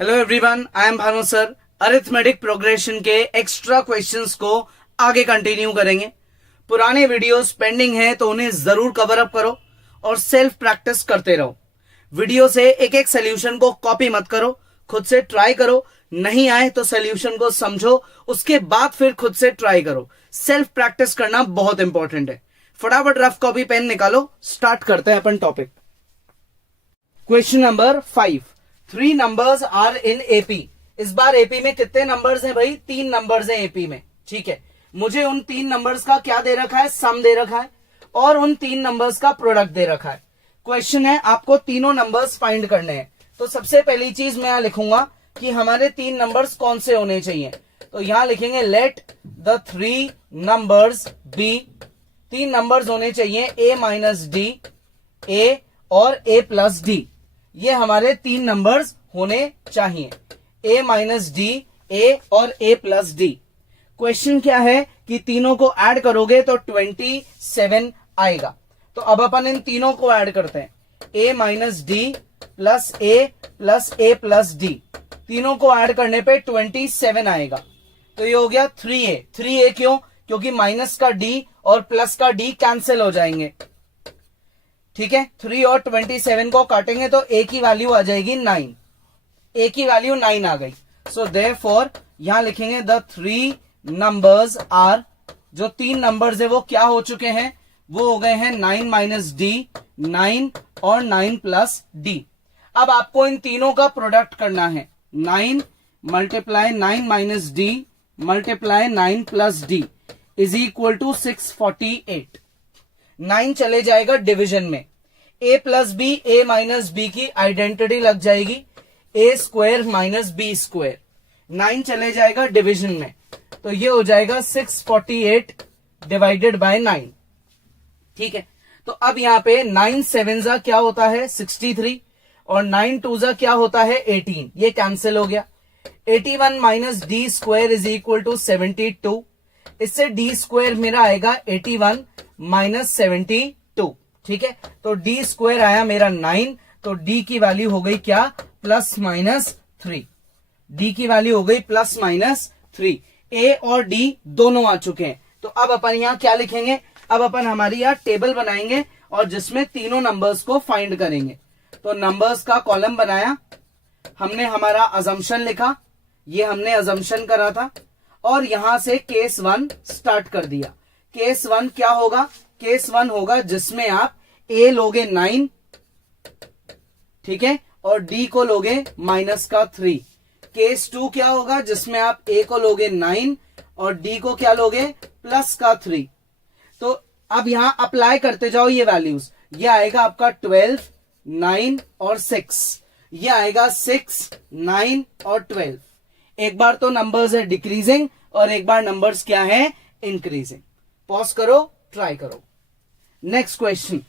Hello everyone, I am Bhanu sir. Arithmetic progression के extra questions को आगे कंटिन्यू करेंगे। पुराने वीडियोस पेंडिंग हैं तो उन्हें जरूर कवर अप करो और सेल्फ प्रैक्टिस करते रहो। वीडियो से एक एक सोल्यूशन को कॉपी मत करो, खुद से ट्राई करो। नहीं आए तो सोल्यूशन को समझो, उसके बाद फिर खुद से ट्राई करो। सेल्फ प्रैक्टिस करना बहुत इंपॉर्टेंट है। फटाफट रफ कॉपी पेन निकालो, स्टार्ट करते हैं अपन topic. Question number 5, 3 numbers are in AP. इस बार एपी में कितने नंबर्स हैं भाई? 3 नंबर्स हैं एपी में। ठीक है, मुझे उन 3 नंबर्स का क्या दे रखा है? सम दे रखा है और उन 3 नंबर्स का प्रोडक्ट दे रखा है। क्वेश्चन है आपको तीनों नंबर्स फाइंड करने हैं। तो सबसे पहली चीज मैं यहां लिखूंगा कि हमारे 3 नंबर्स कौन से होने चाहिए। तो यहां लिखेंगे let the 3 numbers B. 3 numbers होने चाहिए ए माइनस डी, ए और ए प्लस डी। ये हमारे 3 नंबर्स होने चाहिए, ए माइनस डी, ए और ए प्लस डी। क्वेश्चन क्या है कि तीनों को ऐड करोगे तो 27 आएगा। तो अब अपन इन तीनों को ऐड करते हैं, a minus D plus A plus D. तीनों को ऐड करने पे 27 आएगा। तो ये हो गया 3a। 3a क्यों? क्योंकि माइनस का d और प्लस का d कैंसिल हो जाएंगे। ठीक है, 3 और 27 को काटेंगे तो a की वैल्यू आ जाएगी 9। a की वैल्यू 9 आ गई। सो देयरफॉर यहां लिखेंगे द 3 नंबर्स आर। जो 3 नंबर्स है वो क्या हो चुके हैं? वो हो गए हैं 9 माइनस डी, 9 और 9 प्लस डी। अब आपको इन तीनों का प्रोडक्ट करना है। 9 multiply 9 minus D multiply 9 plus D is equal to 648। 9 चले जाएगा डिवीजन में, a plus B, A minus B की आइडेंटिटी लग जाएगी, A square minus B square. 9 चले जाएगा डिवीजन में, तो ये हो जाएगा 648 डिवाइडेड बाय 9। ठीक है, तो अब यहां पे 9 7 जा क्या होता है? 63 और 9 2 जा क्या होता है? 18। ये कैंसिल हो गया। 81 minus D square is equal to 72। इससे डी स्क्वायर मेरा आएगा 81 माइनस 72। ठीक है, तो डी स्क्वायर आया मेरा 9, तो डी की वैल्यू हो गई क्या? Plus minus 3। डी की वैल्यू हो गई प्लस माइनस 3। ए और डी दोनों आ चुके हैं। तो अब अपन यहां क्या लिखेंगे? अब अपन हमारी यहां टेबल बनाएंगे और जिसमें तीनों नंबर्स को फाइंड करेंगे। तो नंबर्स का कॉलम बनाया, हमने हमारा अजम्पशन लिखा, ये हमने अजम्पशन करा था, और यहां से केस 1 स्टार्ट कर दिया। केस 1 क्या होगा? केस 1 होगा जिसमें आप ए लोगे 9, ठीक है, और डी को लोगे माइनस का 3। केस 2 क्या होगा? जिसमें आप ए को लोगे 9 और डी को क्या लोगे? प्लस का 3। तो अब यहां अप्लाई करते जाओ ये वैल्यूज। ये आएगा आपका 12, 9 और 6। ये आएगा 6, 9 और 12। एक बार तो नंबर्स है डिक्रीजिंग और एक बार नंबर्स क्या है? इंक्रीजिंग। पॉज करो, ट्राई करो। नेक्स्ट क्वेश्चन,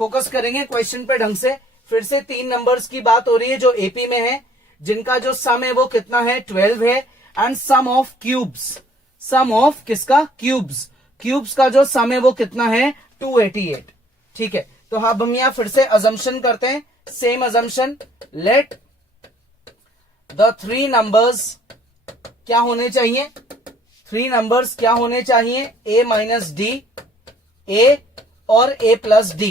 फोकस करेंगे क्वेश्चन पे ढंग से। फिर से 3 नंबर्स की बात हो रही है जो एपी में है, जिनका जो सम है वो कितना है? 12 है। And sum of cubes, sum of किसका? क्यूब्स। क्यूब्स का जो सम है वो कितना है? 288। ठीक है, तो अब हम यहां फिर से अजम्पशन करते हैं, same assumption. Late the 3 numbers क्या होने चाहिए? 3 नंबर्स क्या होने चाहिए? a माइनस डी, ए और a प्लस डी।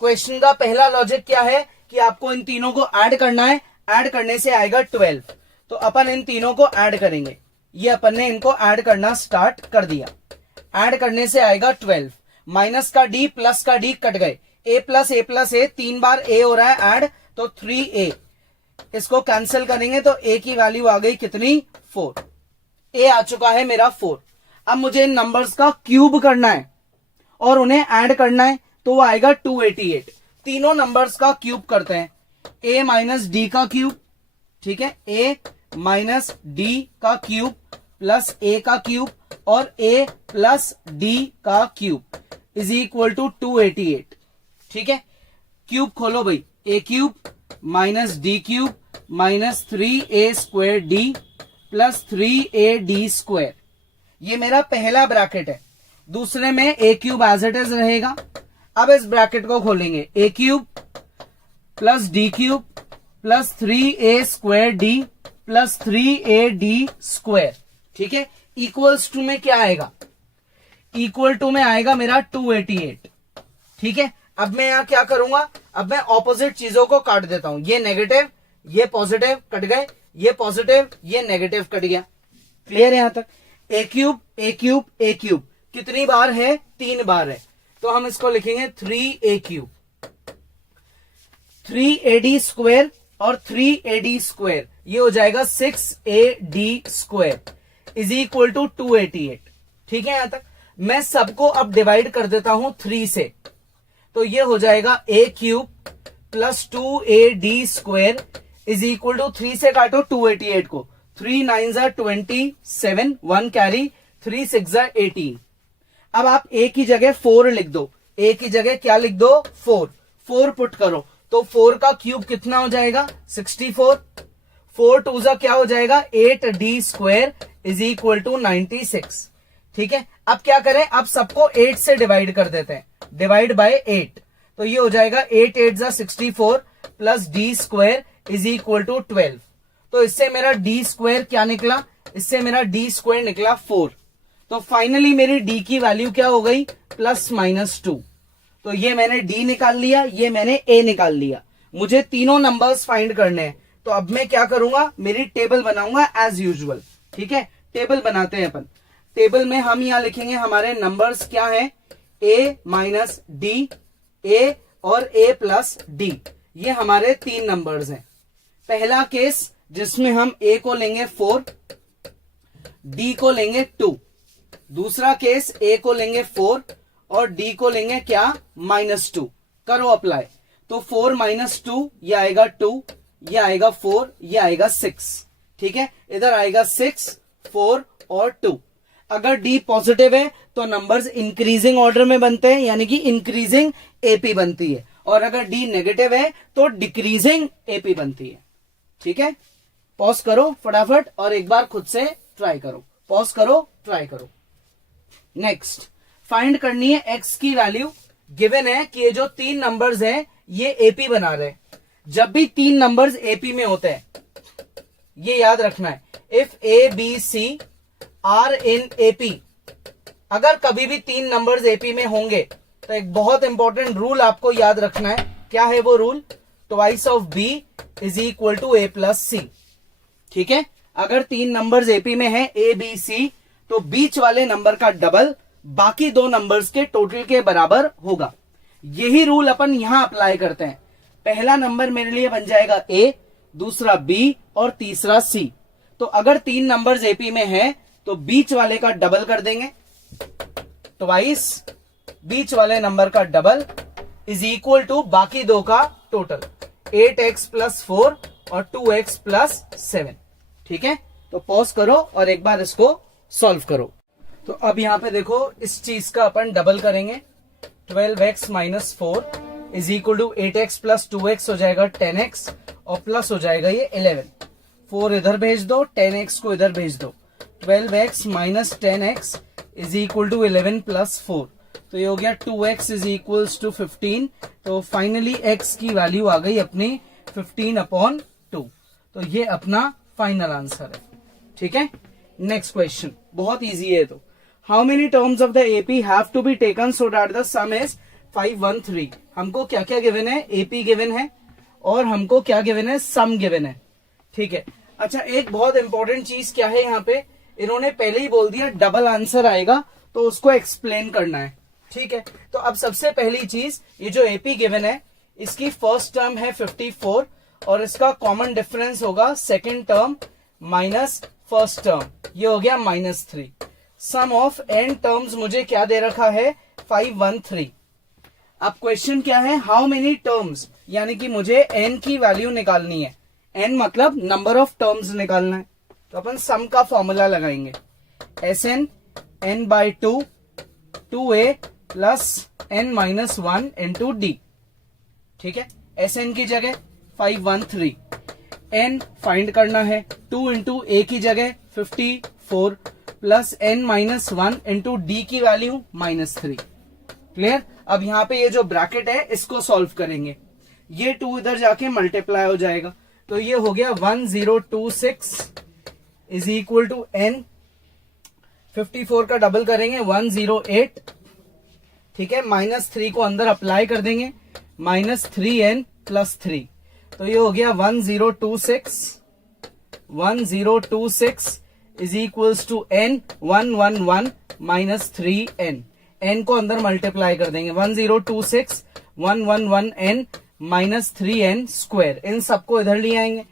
क्वेश्चन का पहला लॉजिक क्या है कि आपको इन तीनों को ऐड करना है। ऐड करने से आएगा 12। तो अपन इन तीनों को ऐड करेंगे। ये अपन ने इनको ऐड करना स्टार्ट कर दिया। ऐड करने से आएगा 12। माइनस का डी प्लस का डी कट गए, ए प्लस ए 3 बार ए हो रहा है ऐड, तो 3a। इसको कैंसिल करेंगे तो a की वैल्यू आ गई कितनी? 4। a आ चुका है मेरा 4। अब मुझे इन नंबर्स का क्यूब करना है और उन्हें ऐड करना है, तो वो आएगा 288। तीनों नंबर्स का क्यूब करते हैं। a माइनस डी का क्यूब, ठीक है, a माइनस डी का क्यूब प्लस a का क्यूब और a प्लस d का क्यूब इज इक्वल टू 288। ठीक है, क्यूब खोलो भाई। a cube minus D cube minus 3a square D plus 3ad square. ये मेरा पहला ब्रैकेट है। दूसरे में a cube as it is रहेगा। अब इस ब्रैकेट को खोलेंगे, a cube plus D cube plus 3a² D plus 3ad square, ठीक है, इक्वल्स टू में क्या आएगा, इक्वल टू में आएगा मेरा 288, ठीक है। अब मैं यहां क्या करूंगा, अब मैं ऑपोजिट चीजों को काट देता हूं, ये नेगेटिव ये पॉजिटिव कट गए, ये पॉजिटिव ये नेगेटिव कट गया, क्लियर है यहां तक। ए क्यूब ए क्यूब ए क्यूब कितनी बार है, 3 बार है, तो हम इसको लिखेंगे 3a क्यूब, 3ad स्क्वायर और 3ad स्क्वायर, ये हो जाएगा 6ad square is equal to 288, ठीक है। यहां तक मैं सबको अब डिवाइड कर देता हूं 3 से, तो ये हो जाएगा a cube plus 2ad square is equal to 3 से काटो 288 को, 3 9 27, 1 कैरी, 3 6 18। अब आप a की जगह 4 लिख दो, a की जगह क्या लिख दो, 4 पुट करो, तो 4 का क्यूब कितना हो जाएगा, 64, 4 2 क्या हो जाएगा, 8d square is equal to 96, ठीक है। अब क्या करें, अब सबको 8 से डिवाइड कर देते हैं, डिवाइड बाय 8, तो ये हो जाएगा 8 8 64 plus D square is equal to 12, तो इससे मेरा डी स्क्वायर क्या निकला, इससे मेरा डी स्क्वायर निकला 4, तो फाइनली मेरी डी की वैल्यू क्या हो गई, +-2, तो ये मैंने डी निकाल लिया, ये मैंने ए निकाल लिया। मुझे तीनों नंबर्स फाइंड करने हैं, तो अब मैं क्या करूंगा, मेरी टेबल बनाऊंगा एज यूजुअल, ठीक है। टेबल बनाते हैं अपन, टेबल में हम यहां लिखेंगे हमारे नंबर्स क्या है, a माइनस डी, a और a प्लस डी, ये हमारे 3 नंबर्स हैं। पहला केस जिसमें हम a को लेंगे 4, d को लेंगे 2, दूसरा केस a को लेंगे 4 और d को लेंगे क्या, -2, करो अप्लाई, तो 4 - 2 ये आएगा 2, ये आएगा 4, ये आएगा 6, ठीक है, इधर आएगा 6 4 और 2। अगर d पॉजिटिव है तो नंबर्स इंक्रीजिंग ऑर्डर में बनते हैं, यानी कि इंक्रीजिंग एपी बनती है, और अगर d नेगेटिव है तो डिक्रीजिंग एपी बनती है, ठीक है। पॉज करो फटाफट और एक बार खुद से ट्राई करो, पॉज करो ट्राई करो। नेक्स्ट फाइंड करनी है x की वैल्यू, गिवन है कि ये जो 3 नंबर्स हैं ये एपी बना रहे हैं। जब भी 3 नंबर्स एपी में होते हैं, ये याद रखना है, if A B C are in AP, अगर कभी भी 3 नंबर्स एपी में होंगे तो एक बहुत इंपॉर्टेंट रूल आपको याद रखना है। क्या है वो rule, twice of B is equal to A plus C, ठीक है। अगर 3 नंबर्स एपी में है ए बी सी, तो बीच वाले नंबर का डबल बाकी 2 नंबर्स के टोटल के बराबर होगा। यही रूल अपन यहां अप्लाई करते हैं। पहला नंबर मेरे लिए बन जाएगा ए, दूसरा बी और तीसरा सी। तो अगर 3 नंबर्स एपी में है तो बीच वाले का डबल कर देंगे, ट्वाइस बीच वाले नंबर का डबल इज इक्वल टू बाकी 2 का टोटल, 8x + 4 और 2x + 7, ठीक है। तो पॉज करो और एक बार इसको सॉल्व करो। तो अब यहां पे देखो, इस चीज का अपन डबल करेंगे, 12x - 4 is equal to 8x + 2x हो जाएगा 10x और प्लस हो जाएगा ये 11, 4 इधर भेज दो, 10x को इधर भेज दो, 12x - 10x is equal to 11 + 4, तो ये हो गया 2x इज इक्वल्स टू 15। तो फाइनली x की वैल्यू आ गई अपनी 15/2, तो ये अपना फाइनल आंसर है, ठीक है। नेक्स्ट क्वेश्चन बहुत इजी है। तो how many terms of the AP have to be taken so that the sum is 513। हमको क्या क्या गिवन है, एपी गिवन है और हमको क्या गिवन है, सम गिवन है, ठीक है। अच्छा, एक बहुत इंपॉर्टेंट चीज क्या है, यहाँ पे इन्होंने पहले ही बोल दिया डबल आंसर आएगा, तो उसको एक्सप्लेन करना है, ठीक है। तो अब सबसे पहली चीज, ये जो एपी गिवन है इसकी फर्स्ट टर्म है 54 और इसका कॉमन डिफरेंस होगा second term minus first term, ये हो गया -3। सम ऑफ n टर्म्स मुझे क्या दे रखा है, 513। अब क्वेश्चन क्या है, हाउ मेनी टर्म्स, यानी कि मुझे n की वैल्यू निकालनी है, n मतलब नंबर ऑफ टर्म्स निकालना है। तो अपन सम का फॉर्मूला लगाएंगे, Sn n/2 2a + n - 1 × d, ठीक है। Sn की जगह 513, n फाइंड करना है, 2 × a की जगह 54 + n - 1 × d की वैल्यू -3, क्लियर। अब यहाँ पे ये जो ब्रैकेट है इसको सॉल्व करेंगे, ये 2 इधर जाके मल्टीप्लाई हो जाएगा, तो ये हो गया 1026 इज इक्वल टू n, 54 का डबल करेंगे 108, ठीक है, -3 को अंदर अप्लाई कर देंगे, -3n + 3, तो ये हो गया 1026 is equals to n 111 -3n, n को अंदर मल्टीप्लाई कर देंगे, 1026 111n -3n स्क्वायर, इन सबको इधर ले आएंगे,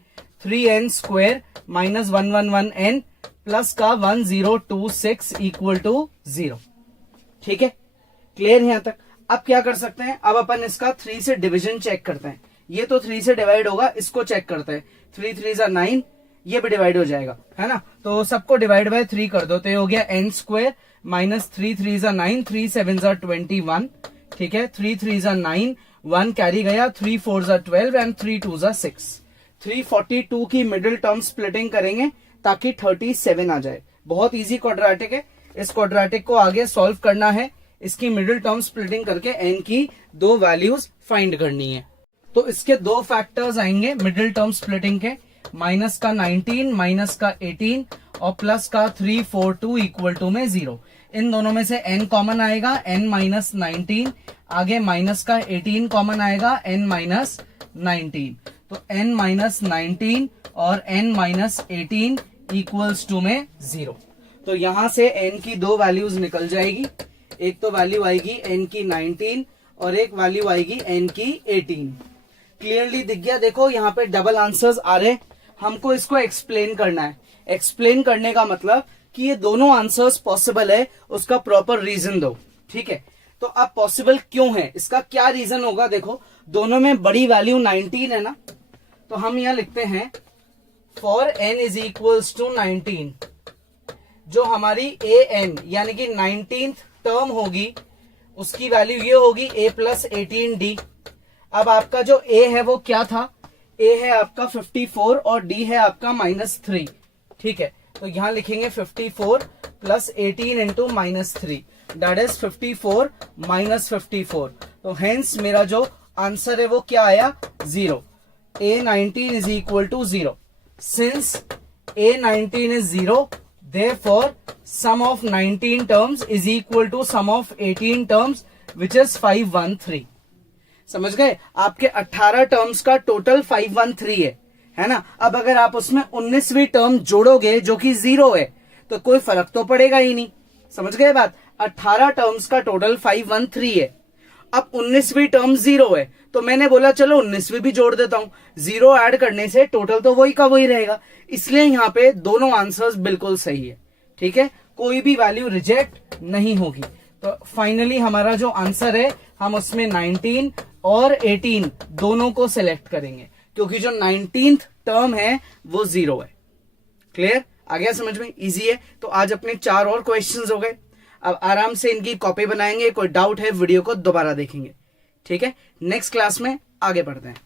3n स्क्वायर -111n प्लस का 1026 इक्वल टू 0, ठीक है, क्लियर है यहां तक। अब क्या कर सकते हैं, अब अपन इसका 3 से डिवीजन चेक करते हैं, ये तो 3 से डिवाइड होगा, इसको चेक करते हैं, 3 3 9, ये भी डिवाइड हो जाएगा, है ना, तो सबको डिवाइड बाय 3 कर दो, तो ये हो गया n स्क्वायर -3 3 9, 3 7 21, ठीक है, 3 3 9, 1 कैरी गया, 3 4 12 एंड 3 2 6, 342 की मिडिल टर्म स्प्लिटिंग करेंगे ताकि 37 आ जाए। बहुत इजी क्वाड्रेटिक है, इस क्वाड्रेटिक को आगे सॉल्व करना है, इसकी मिडिल टर्म स्प्लिटिंग करके n की 2 वैल्यूज फाइंड करनी है। तो इसके 2 फैक्टर्स आएंगे मिडिल टर्म स्प्लिटिंग के, माइनस का 19 माइनस का 18 और प्लस का 342 इक्वल टू में 0। इन दोनों में से n कॉमन आएगा, n माइनस 19, आगे माइनस का 18 कॉमन आएगा, n माइनस 19, तो n माइनस 19 और n माइनस 18 इक्वल्स टू में 0। तो यहां से n की 2 वैल्यूज निकल जाएगी, एक तो वैल्यू आएगी n की 19 और एक वैल्यू आएगी n की 18। क्लियरली दिख गया, देखो यहाँ पे डबल आंसर्स आ रहे, हमको इसको एक्सप्लेन करना है। एक्सप्लेन करने का मतलब कि ये दोनों आंसर्स पॉसिबल है, उसका प्रॉपर रीजन दो, ठीक है। तो अब पॉसिबल क्यों है, इसका क्या रीजन होगा, देखो दोनों में बड़ी वैल्यू 19 है ना, तो हम यहां लिखते हैं for n is equals to 19, जो हमारी an यानी कि 19th टर्म होगी उसकी वैल्यू ये होगी a प्लस 18d। अब आपका जो a है वो क्या था, a है आपका 54 और d है आपका -3, ठीक है, तो यहां लिखेंगे 54 plus 18 into -3, that is 54 minus 54, तो हेंस मेरा जो आंसर है वो क्या आया 0। a19 is equal to 0, since a19 is 0 therefore sum of 19 terms is equal to sum of 18 terms which is 513। समझ गए, आपके 18 टर्म्स का टोटल 513 है ना। अब अगर आप उसमें 19वीं टर्म जोड़ोगे जो कि 0 है तो कोई फर्क तो पड़ेगा ही नहीं, समझ गए बात। 18 टर्म्स का टोटल 513 है, अब 19वीं टर्म 0 है तो मैंने बोला चलो 19वीं भी जोड़ देता हूं, 0 ऐड करने से टोटल तो वही का वही रहेगा, इसलिए यहाँ पे दोनों आंसर्स बिल्कुल सही है, ठीक है, कोई भी वैल्यू रिजेक्ट नहीं होगी। तो फाइनली हमारा जो आंसर है हम उसमें 19 और 18 दोनों को सिलेक्ट करेंगे क्योंकि जो 19th टर्म है वो 0 है। क्लियर, आ गया समझ में, इजी है। तो आज अपने 4 और क्वेश्चंस हो गए, अब आराम से इनकी कॉपी बनाएंगे, कोई डाउट है वीडियो को दोबारा देखेंगे, ठीक है। नेक्स्ट क्लास में आगे बढ़ते हैं।